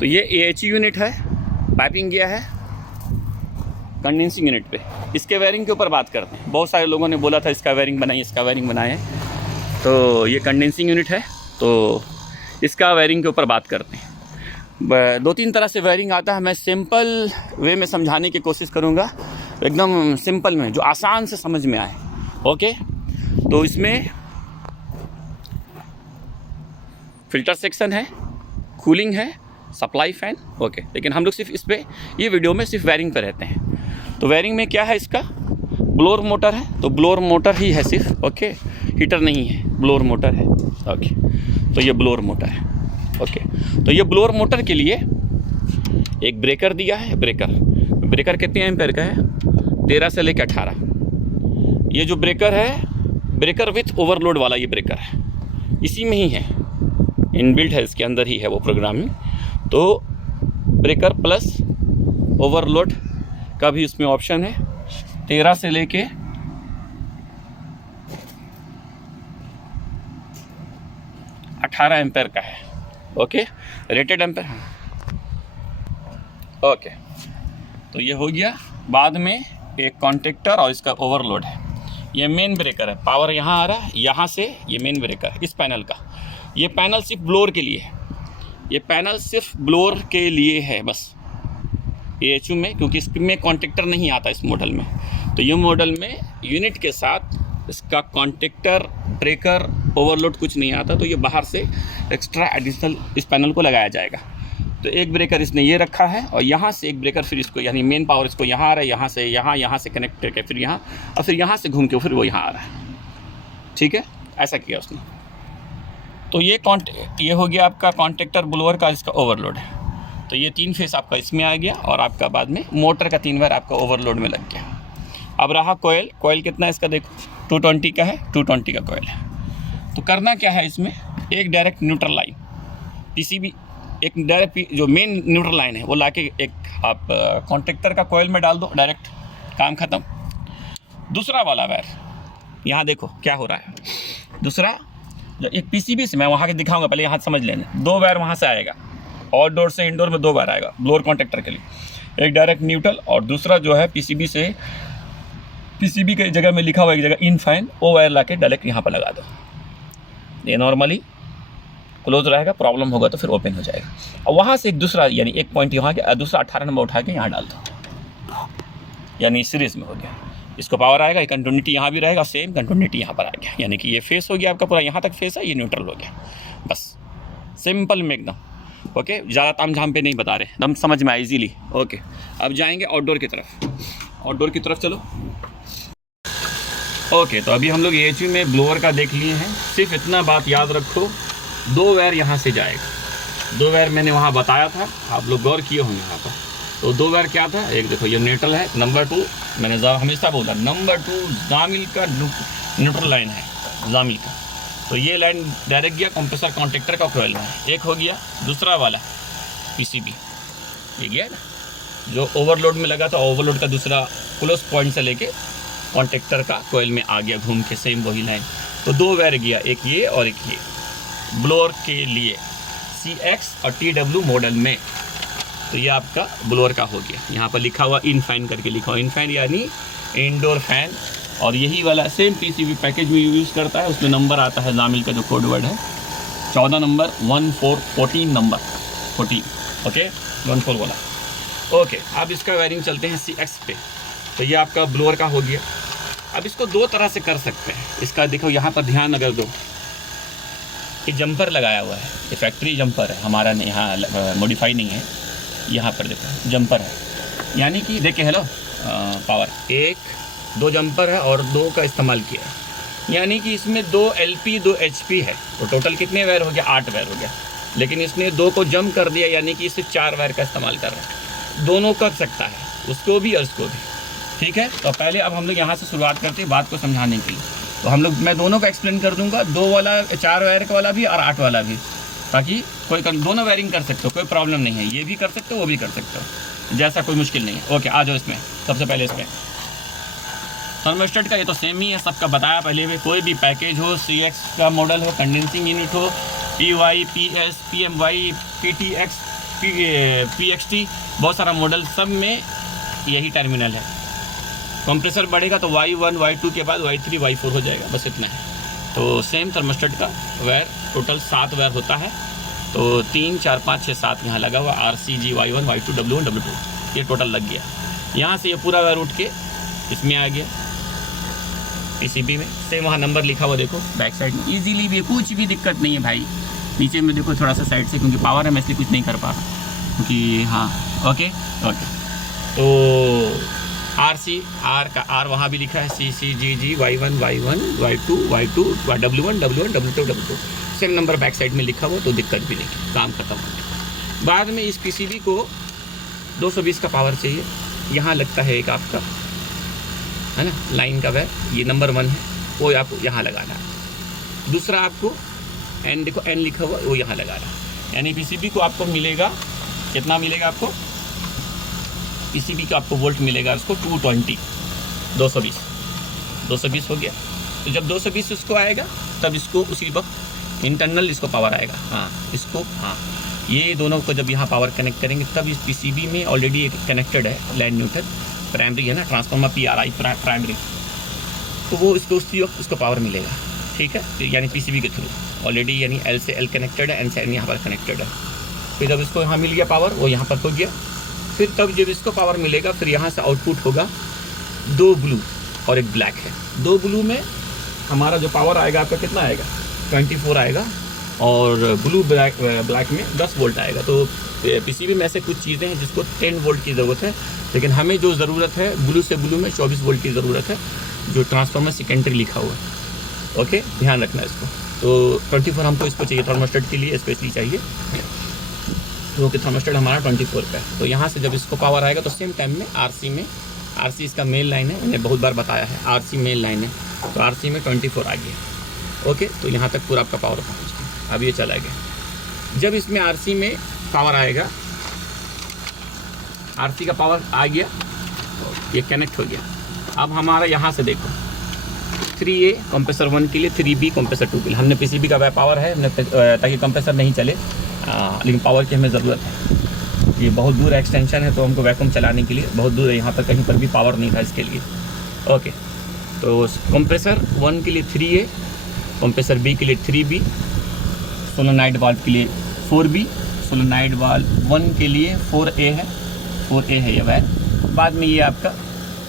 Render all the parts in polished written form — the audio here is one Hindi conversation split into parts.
तो ये AHU यूनिट है, पाइपिंग गया है कंडेंसिंग यूनिट पे। इसके वायरिंग के ऊपर बात करते हैं। बहुत सारे लोगों ने बोला था इसका वायरिंग बनाइए, इसका वायरिंग बनाएं। तो ये कंडेंसिंग यूनिट है, तो इसका वायरिंग के ऊपर बात करते हैं। 2-3 तरह से वायरिंग आता है। मैं सिंपल वे में समझाने की कोशिश करूँगा, एकदम सिंपल में, जो आसान से समझ में आए। ओके, तो इसमें फिल्टर सेक्शन है, कूलिंग है, सप्लाई फ़ैन। ओके, लेकिन हम लोग सिर्फ इस पे, ये वीडियो में सिर्फ वायरिंग पे रहते हैं। तो वायरिंग में क्या है, इसका ब्लोअर मोटर है, तो ब्लोअर मोटर ही है सिर्फ। ओके, हीटर नहीं है, ब्लोअर मोटर है। ओके, तो ये ब्लोअर मोटर है। ओके, तो ये ब्लोअर मोटर के लिए एक ब्रेकर दिया है। ब्रेकर कितने एम्पेयर का है? 13 से लेकर 18। ये जो ब्रेकर है, ब्रेकर विथ ओवरलोड वाला ये ब्रेकर है, इसी में ही है, इनबिल्ट है, इसके अंदर ही है वो प्रोग्रामिंग। तो ब्रेकर प्लस ओवरलोड का भी इसमें ऑप्शन है। 13 से लेके 18 एम्पेयर का है। Okay, rated ampere. ओके, तो ये हो गया। बाद में एक कॉन्टेक्टर और इसका ओवरलोड है। ये मेन ब्रेकर है, पावर यहाँ आ रहा है, यहाँ से ये मेन ब्रेकर है इस पैनल का। ये पैनल सिर्फ ब्लोअर के लिए है, ये पैनल सिर्फ ब्लोअर के लिए है बस AHU में, क्योंकि इसमें कॉन्टेक्टर नहीं आता इस मॉडल में। तो ये मॉडल में यूनिट के साथ इसका कॉन्टेक्टर, ब्रेकर, ओवरलोड कुछ नहीं आता। तो ये बाहर से एक्स्ट्रा एडिशनल इस पैनल को लगाया जाएगा। तो एक ब्रेकर इसने ये रखा है, और यहाँ से एक ब्रेकर फिर इसको, यानी मेन पावर इसको यहाँ आ रहा है, यहाँ से कनेक्ट करके फिर यहाँ, और फिर यहाँ से घूम के फिर वो यहाँ आ रहा है। ठीक है, ऐसा किया उसने। तो ये हो गया आपका कॉन्टेक्टर ब्लोअर का, इसका ओवरलोड है। तो ये 3 फेस आपका इसमें आ गया, और आपका बाद में मोटर का 3 बार आपका ओवरलोड में लग गया। अब रहा कोयल कितना है इसका, देखो 220 का है, 220 का कोयल है। तो करना क्या है इसमें, एक डायरेक्ट न्यूट्रल लाइन PCB, एक डायरेक्ट जो मेन न्यूट्रल लाइन है वो लाके एक आप कॉन्टेक्टर का कोयल में डाल दो, डायरेक्ट काम ख़त्म। दूसरा वाला वायर, यहाँ देखो क्या हो रहा है। दूसरा एक PCB से, मैं वहाँ के दिखाऊंगा, पहले यहाँ समझ लेना। 2 वायर वहाँ से आएगा, आउटडोर से इंडोर में 2 वायर आएगा ब्लोअर कॉन्टेक्टर के लिए। एक डायरेक्ट न्यूट्रल, और दूसरा जो है PCB से, PCB के जगह में लिखा हुआ एक जगह इन फाइन, वो वायर लाके डायरेक्ट यहाँ पर लगा दो। ये नॉर्मली क्लोज रहेगा, प्रॉब्लम होगा तो फिर ओपन हो जाएगा। और वहाँ से एक दूसरा, यानी एक पॉइंट यहाँ के, दूसरा 18 नंबर उठा के यहाँ डाल दो, यानी सीरीज में हो गया। इसको पावर आएगा, ये कंटिन्यूटी यहाँ भी रहेगा, सेम कंटिन्यूटी यहाँ पर आ गया, यानी कि ये फेस हो गया आपका पूरा, यहाँ तक फेस है, ये न्यूट्रल हो गया। बस सिंपल में एकदम। ओके, ज़्यादा तामझाम पे नहीं बता रहे, एकदम समझ में आए इजीली। ओके, अब जाएंगे आउटडोर की तरफ। चलो। ओके, तो अभी हम लोग AHU में ब्लोअर का देख लिए हैं। सिर्फ इतना बात याद रखो, 2 वायर यहाँ से जाएगा। 2 वायर मैंने वहाँ बताया था, आप लोग गौर किए होंगे यहाँ पर। तो 2 वायर क्या था, एक देखो ये न्यूट्रल है, नंबर 2 मैंने हमेशा बोला, नंबर 2 जामिल का न्यूट्रल लाइन है, जामिल का। तो ये लाइन डायरेक्ट गया कंप्रेसर कॉन्टेक्टर का कोयल में, एक हो गया। दूसरा वाला PCB ये गया ना, जो ओवरलोड में लगा था, ओवरलोड का दूसरा क्लोज पॉइंट से लेके कॉन्टेक्टर का कोयल में आ गया घूम के, सेम वही लाइन। तो 2 वायर गया, एक ये और एक ये, ब्लोअर के लिए CX और TW मॉडल में। तो ये आपका ब्लोअर का हो गया। यहाँ पर लिखा हुआ इन फाइन करके लिखा हुआ, इन फाइन यानी इंडोर फैन। और यही वाला सेम PCB पैकेज में यूज़ करता है, उसमें नंबर आता है जामिल का जो कोड वर्ड है 14 नंबर 14 नंबर 14। ओके, 14 वाला। ओके, अब इसका वायरिंग चलते हैं CX पे। तो ये आपका ब्लोअर का हो गया। अब इसको 2 तरह से कर सकते हैं। इसका देखो यहाँ पर ध्यान अगर दो, ये जंपर लगाया हुआ है, ये फैक्ट्री जंपर है, हमारा यहाँ मॉडिफाई नहीं है। यहाँ पर देखो जंपर है, यानी कि देखिए हेलो पावर 1-2 जंपर है और 2 का इस्तेमाल किया है, यानी कि इसमें 2 LP 2 HP है। तो टोटल कितने वायर हो गया, 8 वायर हो गया। लेकिन इसने 2 को जंप कर दिया, यानी कि इसे 4 वायर का इस्तेमाल कर रहा है। दोनों कर सकता है, उसको भी और इसको भी। ठीक है, तो पहले अब हम लोग यहाँ से शुरुआत करते हैं बात को समझाने के लिए। तो हम लोग, मैं दोनों का एक्सप्लेन कर दूंगा, 2 वाला 4 वायर का वाला भी और 8 वाला भी, ताकि दोनों वायरिंग कर सकते हो, कोई प्रॉब्लम नहीं है। ये भी कर सकते हो, वो भी कर सकते हो, जैसा कोई मुश्किल नहीं है। ओके, आ जाओ इसमें। सबसे पहले इसमें थर्मोस्टेट का ये तो सेम ही है, सबका बताया पहले भी। कोई भी पैकेज हो, CX का मॉडल हो, कंडेंसिंग यूनिट हो, PY, PS, PMY, PTX, PXT, बहुत सारा मॉडल, सब में यही टर्मिनल है। कंप्रेसर बढ़ेगा तो Y1 Y2 के बाद Y3 Y4 हो जाएगा, बस इतना है। तो सेम थर्मोस्टेट का वायर टोटल 7 वायर होता है। तो 3 4 5 6 7 यहाँ लगा हुआ, RCG Y1 Y2 W1 W2, ये टोटल लग गया। यहाँ से ये पूरा वायर उठ के इसमें आ गया PCB में। सेम वहाँ नंबर लिखा हुआ देखो बैक साइड में, ईजीली भी, कुछ भी दिक्कत नहीं है भाई। नीचे में देखो थोड़ा सा साइड से, क्योंकि पावर है मैं इसलिए कुछ नहीं कर पा रहा, क्योंकि हाँ ओके। तो R का R वहाँ भी लिखा है, CCGG Y1 Y1 Y2 Y2 W1 W1 W2 W2, same number back side में लिखा हुआ, तो दिक्कत भी नहीं, काम खत्म हो गया। बाद में इस PCB को 220 का पावर चाहिए, यहाँ लगता है एक आपका, है ना, लाइन का वायर, ये नंबर 1 है, वो आपको यहाँ लगाना है। दूसरा आपको N, देखो N लिखा हुआ, वो यहाँ लगाना है। यानी PCB को आपको मिलेगा कितना, मिलेगा आपको PCB का आपको वोल्ट मिलेगा इसको 220, 220 हो गया। तो जब 220 उसको आएगा तब इसको उसी वक्त इंटरनल इसको पावर आएगा। हाँ इसको, हाँ ये दोनों को जब यहाँ पावर कनेक्ट करेंगे तब इस PCB में ऑलरेडी एक कनेक्टेड है लैंड न्यूट्रल प्राइमरी, है ना, ट्रांसफार्मर PRI प्राइमरी, तो वो इसको उसी वक्त उसको पावर मिलेगा, ठीक है। यानी PCB के थ्रू ऑलरेडी, यानी L से L कनेक्टेड है, N से N यहाँ पर कनेक्टेड है। फिर जब इसको यहाँ मिल गया पावर, वो यहाँ पर हो गया। फिर तब जब इसको पावर मिलेगा, फिर यहाँ से आउटपुट होगा 2 ब्लू और 1 ब्लैक है। 2 ब्लू में हमारा जो पावर आएगा आपका कितना आएगा, 24 आएगा, और ब्लू ब्लैक में 10 वोल्ट आएगा। तो PCB में ऐसे कुछ चीज़ें हैं जिसको 10 वोल्ट की ज़रूरत है, लेकिन हमें जो ज़रूरत है ब्लू से ब्लू में 24 वोल्ट की ज़रूरत है, जो ट्रांसफार्मर सेकेंडरी लिखा हुआ है। ओके, ध्यान रखना इसको। तो 24 हमको इसको चाहिए, थर्मोस्टेट के लिए स्पेशली चाहिए, क्योंकि थर्मोस्टेट हमारा 24 का है। तो यहाँ से जब इसको पावर आएगा तो सेम टाइम में RC इसका मेल लाइन है, मैंने बहुत बार बताया है, RC मेल लाइन है, तो RC में 24 आ गया। ओके, तो यहाँ तक पूरा आपका पावर पहुँच गया। अब ये चला गया। जब इसमें RC में पावर आएगा, RC का पावर आ गया, ये कनेक्ट हो गया। अब हमारा यहाँ से देखो 3A कंप्रेसर 1 के लिए, 3B कंप्रेसर 2 के लिए। हमने PCB का पावर है, हमने ताकि कंप्रेसर नहीं चले, लेकिन पावर की हमें ज़रूरत है। ये बहुत दूर एक्सटेंशन है, तो हमको वैक्यूम चलाने के लिए बहुत दूर है, यहाँ पर कहीं पर भी पावर नहीं था इसके लिए। ओके, तो कंप्रेसर 1 के लिए 3A, कंप्रेसर B के लिए 3B, सोलेनॉइड वाल्व के लिए 4B, सोलेनॉइड वाल्व 1 के लिए 4A है ये वायर। बाद में ये आपका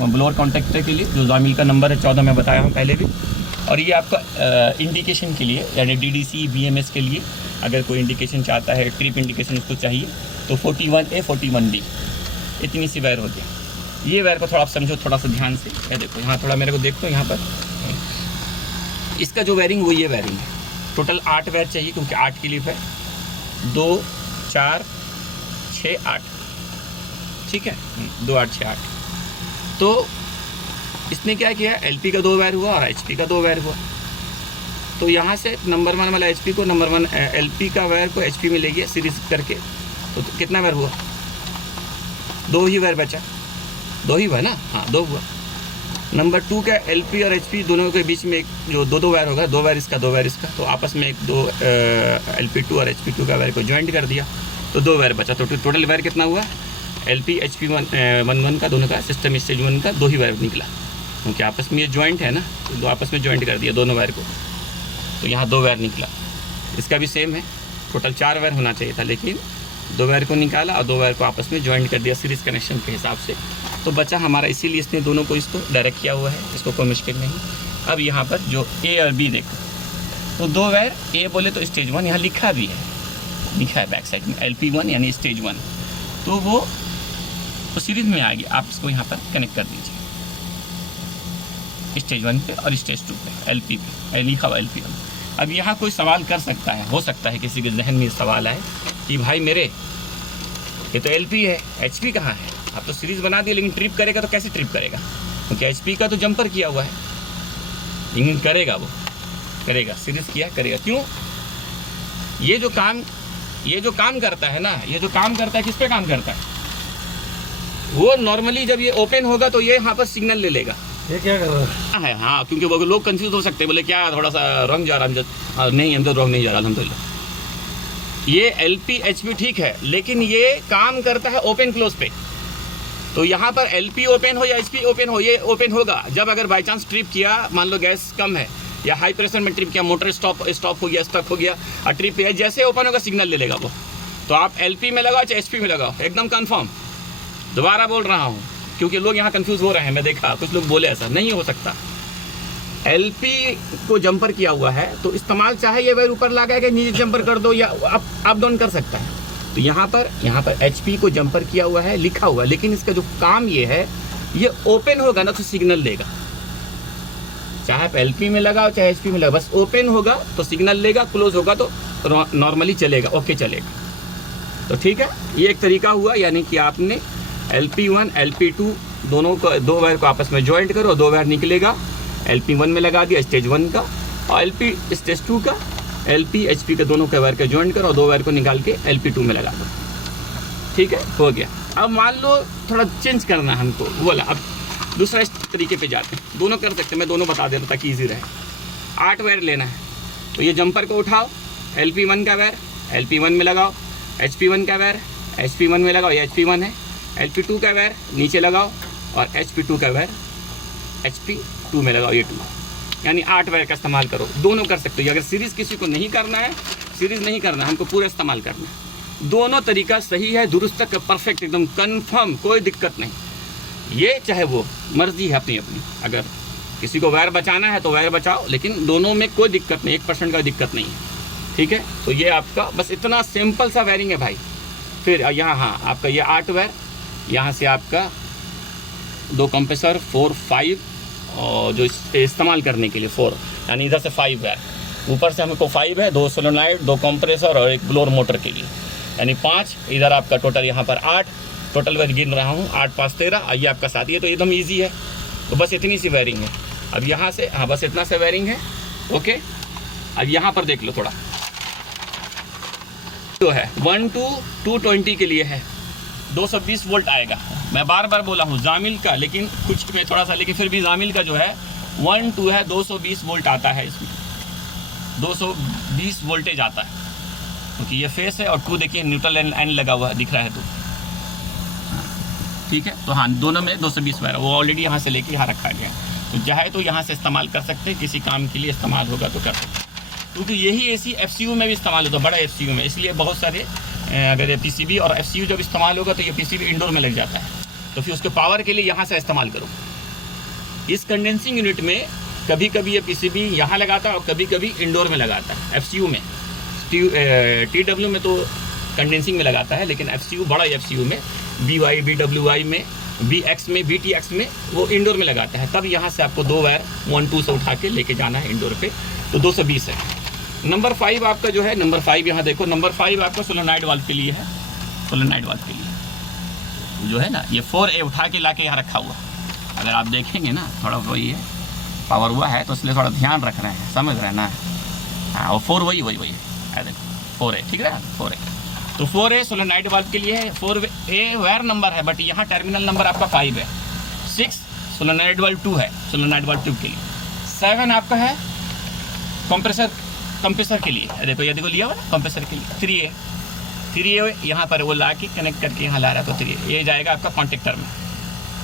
ब्लोअर कॉन्टेक्टर के लिए जो जामिल का नंबर है 14 में बताया हूँ पहले भी। और ये आपका इंडिकेशन के लिए, यानी DDC BMS के लिए, अगर कोई इंडिकेशन चाहता है, ट्रिप इंडिकेशन उसको चाहिए, तो 41A 41B, इतनी सी वायर होती है। ये वायर को थोड़ा आप समझो, थोड़ा सा ध्यान से। ये देखो यहाँ थोड़ा मेरे को देखो, यहाँ पर इसका जो वायरिंग वो ये वायरिंग है। टोटल 8 वायर चाहिए, क्योंकि 8 क्लिप है, 2 4 6 8, ठीक है, 2 8 6 8। तो इसने क्या किया, LP का 2 वायर हुआ और HP का 2 वायर हुआ। तो यहाँ से नंबर 1 वाला HP को, नंबर 1 LP का वायर को HP में ले गया सीरीज करके। तो कितना वायर हुआ, 2 ही वायर बचा, 2 ही हुआ ना, हाँ 2 हुआ। नंबर 2 का LP और HP दोनों के बीच में एक जो 2 वायर होगा, 2 वायर इसका 2 वायर इसका, तो आपस में एक 2 LP2 और HP2 का वायर को ज्वाइंट कर दिया, तो 2 वायर बचा। तो टोटल वायर कितना हुआ, LP HP1 का दोनों का, सिस्टम स्टेज 1 का 2 ही वायर निकला, क्योंकि आपस में ये ज्वाइंट है ना, तो आपस में ज्वाइंट कर दिया दोनों वायर को, तो यहाँ 2 वायर निकला। इसका भी सेम है, टोटल 4 वायर होना चाहिए था, लेकिन 2 वायर को निकाला और 2 वायर को आपस में ज्वाइंट कर दिया सीरीज कनेक्शन के हिसाब से, तो बचा हमारा। इसीलिए इसने दोनों को इसको डायरेक्ट किया हुआ है, इसको कोई मुश्किल नहीं। अब यहाँ पर जो A और B देखो, तो 2 वायर A बोले तो स्टेज 1 यहाँ लिखा भी है, लिखा है बैक साइड में LP1 यानी स्टेज 1, तो वो सीरीज में आ गया। आप इसको यहाँ पर कनेक्ट कर दीजिए स्टेज 1 पे और स्टेज 2 पे, LP पे लिखा हुआ LP1। अब यहाँ कोई सवाल कर सकता है, हो सकता है किसी के जहन में सवाल आए कि भाई मेरे ये तो LP है, HP कहाँ है? आप तो सीरीज बना दिए, लेकिन ट्रिप करेगा तो कैसे ट्रिप करेगा? क्योंकि HP का तो जंपर किया हुआ है, लेकिन करेगा, वो करेगा, सीरीज किया करेगा। क्यों? ये जो काम करता है ना, ये जो काम करता है, किस पे काम करता है? वो नॉर्मली जब ये ओपन होगा तो ये यहाँ पर सिग्नल ले लेगा, ये क्या कर रहा है? हाँ, क्योंकि वो लोग कंफ्यूज हो सकते हैं, बोले क्या थोड़ा सा रंग जा रहा है, नहीं हम तो रंग नहीं जा रहा, अल्हम्दुलिल्लाह। ये LP HP ठीक है, लेकिन ये काम करता है ओपन क्लोज पे। तो यहाँ पर LP ओपन हो या HP ओपन हो, ये ओपन होगा जब अगर बाई चांस ट्रिप किया, मान लो गैस कम है या हाई प्रेशर में ट्रिप किया, मोटर स्टॉप हो गया, स्टक हो गया और ट्रिप किया, जैसे ओपन होगा सिग्नल ले लेगा वो। तो आप LP में लगाओ चाहे HP में लगाओ, एकदम कंफर्म। दोबारा बोल रहा हूँ क्योंकि लोग यहाँ कंफ्यूज हो रहे हैं, मैं देखा कुछ लोग बोले ऐसा नहीं हो सकता। LP को जंपर किया हुआ है तो इस्तेमाल चाहे ये वायर ऊपर लगा के नीचे जंपर कर दो या अप डाउन कर सकता है। तो यहाँ पर HP को जंपर किया हुआ है, लिखा हुआ है, लेकिन इसका जो काम ये है, ये ओपन होगा ना तो सिग्नल देगा। चाहे आप LP में लगाओ चाहे HP में लगाओ, बस ओपन होगा तो सिग्नल लेगा, क्लोज होगा तो नॉर्मली चलेगा, ओके चलेगा। तो ठीक है, ये एक तरीका हुआ, यानी कि आपने LP1 LP2 दोनों को, दो वायर को आपस में ज्वाइंट करो, दो वायर निकलेगा, LP1 में लगा दिया स्टेज 1 का, और LP स्टेज 2 का, LP HP के दोनों के वायर के ज्वाइंट करो और दो वायर को निकाल के LP2 में लगा दो। ठीक है, हो गया। अब मान लो थोड़ा चेंज करना है हमको, बोला अब दूसरा इस तरीके पे जाते हैं, दोनों कर सकते हैं, मैं दोनों बता देता ताकि ईजी रहे। 8 वायर लेना है, तो ये जंपर को उठाओ, LP1 का वायर LP1 में लगाओ, HP1 का वायर HP1 में लगाओ, ये HP1 है, LP2 का वायर नीचे लगाओ और HP2 का वायर HP2 में लगाओ, ये 2, यानी 8 वायर का इस्तेमाल करो। दोनों कर सकते हो, अगर सीरीज़ किसी को नहीं करना है, सीरीज़ नहीं करना है, हमको पूरा इस्तेमाल करना है। दोनों तरीका सही है, दुरुस्त तक परफेक्ट, एकदम कन्फर्म, कोई दिक्कत नहीं। ये चाहे वो मर्जी है अपनी अपनी, अगर किसी को वायर बचाना है तो वायर बचाओ, लेकिन दोनों में कोई दिक्कत नहीं, 1% का दिक्कत नहीं है। ठीक है, तो ये आपका बस इतना सिंपल सा वायरिंग है भाई। फिर यहाँ हाँ आपका ये 8 वायर, यहाँ से आपका 2 कंप्रेसर 4 5 और जो इस्तेमाल करने के लिए 4, यानी इधर से 5 वायर, ऊपर से हमको 5 है, 2 सोलेनॉइड, 2 कंप्रेसर और एक ब्लोअर मोटर के लिए, यानी 5। इधर आपका टोटल यहाँ पर 8, टोटल वायर गिन रहा हूँ, 8 5 13, ये आपका 7। ये तो एकदम ईजी है, तो बस इतनी सी वायरिंग है। अब यहाँ से हाँ बस इतना सा वायरिंग है, ओके। अब यहाँ पर देख लो थोड़ा, तो है 1 to 220 के लिए है, 220 वोल्ट आएगा। मैं बार बार बोला हूँ जामिल का, लेकिन कुछ में थोड़ा सा, लेकिन फिर भी जामिल का जो है 1 2 है, 220 वोल्ट आता है इसमें, 220 वोल्टेज आता है, क्योंकि ये फेस है और 2 देखिए न्यूट्रल एंड लगा हुआ दिख रहा है, तो ठीक है। तो हाँ दोनों में 220 वायर, वो ऑलरेडी यहाँ से लेके यहाँ रखा गया, तो चाहे तो यहाँ से इस्तेमाल कर सकते हैं, किसी काम के लिए इस्तेमाल होगा तो कर सकते हैं, क्योंकि यही AC FCU में भी इस्तेमाल होता है, बड़ा FCU में। इसलिए बहुत सारे अगर PCB और FCU जब इस्तेमाल होगा तो ये PCB इंडोर में लग जाता है, तो फिर उसके पावर के लिए यहाँ से इस्तेमाल करो। इस कंडेंसिंग यूनिट में कभी कभी ये PCB यहाँ लगाता है और कभी कभी इंडोर में लगाता है, FCU में। TW में तो कंडेंसिंग में लगाता है, लेकिन FCU बड़ा FCU में, BY BWI में, BX में, BTX में वो इंडोर में लगाता है। तब यहाँ से आपको 2 वायर 1 2 से उठा के लेके जाना है इंडोर पे, तो 220 है। नंबर 5 आपका जो है, नंबर 5 यहाँ देखो, नंबर 5 आपका सोलेनॉइड वाल्व के लिए है, सोलेनॉइड वाल्व के लिए जो है ना, ये 4A उठा के ला के यहाँ रखा हुआ। अगर आप देखेंगे ना, थोड़ा वही है, पावर हुआ है तो इसलिए थोड़ा ध्यान रख रहे हैं, समझ रहे हैं ना। हाँ, और 4 वही है, देखो 4A, ठीक है ना, 4A। तो 4A सोलेनॉइड वाल्व के लिए है, 4A वायर नंबर है, बट यहाँ टर्मिनल नंबर आपका 5 है। 6 सोलेनॉइड वाल्व 2 है, सोलेनॉइड वाल्व ट्यूब के लिए। 7 आपका है कंप्रेसर के लिए, देखो ये देखो लिया हुआ ना कंप्रेसर के लिए। 3A यहाँ पर वो ला के कनेक्ट करके यहाँ ला रहा है, तो 3A ये जाएगा आपका कॉन्टेक्टर में।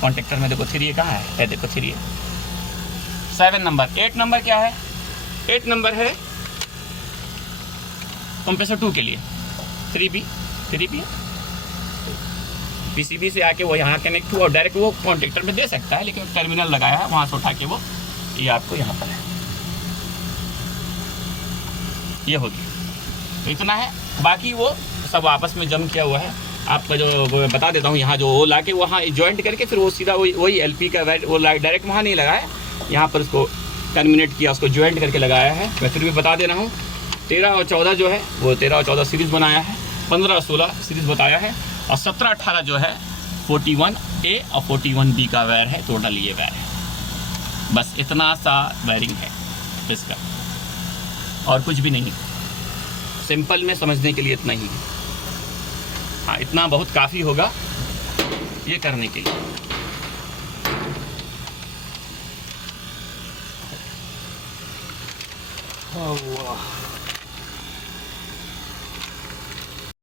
कॉन्टेक्टर में देखो 3A कहाँ है, देखो 3A। 7 नंबर। 8 नंबर क्या है, 8 नंबर है कंप्रेसर 2 के लिए, 3B PCB से आके वो यहाँ कनेक्ट हुआ और डायरेक्ट वो कॉन्टेक्टर में दे सकता है, लेकिन टर्मिनल लगाया है वहाँ से उठा के वो ये आपको यहाँ पर है, ये होगी। तो इतना है, बाकी वो सब आपस में जम किया हुआ है। आपका जो वो बता देता हूँ, यहाँ जो वो ला के वहाँ जॉइंट करके फिर वो सीधा वही LP का वायर वो डायरेक्ट वहाँ नहीं लगाया, यहाँ पर उसको टर्मिनेट किया, उसको जॉइंट करके लगाया है। मैं फिर भी बता दे रहा हूँ, 13 और 14 जो है वो 13 और 14 सीरीज़ बनाया है, 15 और 16 सीरीज़ बताया है, और 17 18 जो है 41A और 41B का वायर है, टोटल ये वायर है। बस इतना सा वायरिंग है इसका, और कुछ भी नहीं। सिंपल में समझने के लिए इतना ही है। हाँ, इतना बहुत काफ़ी होगा ये करने के लिए। वाह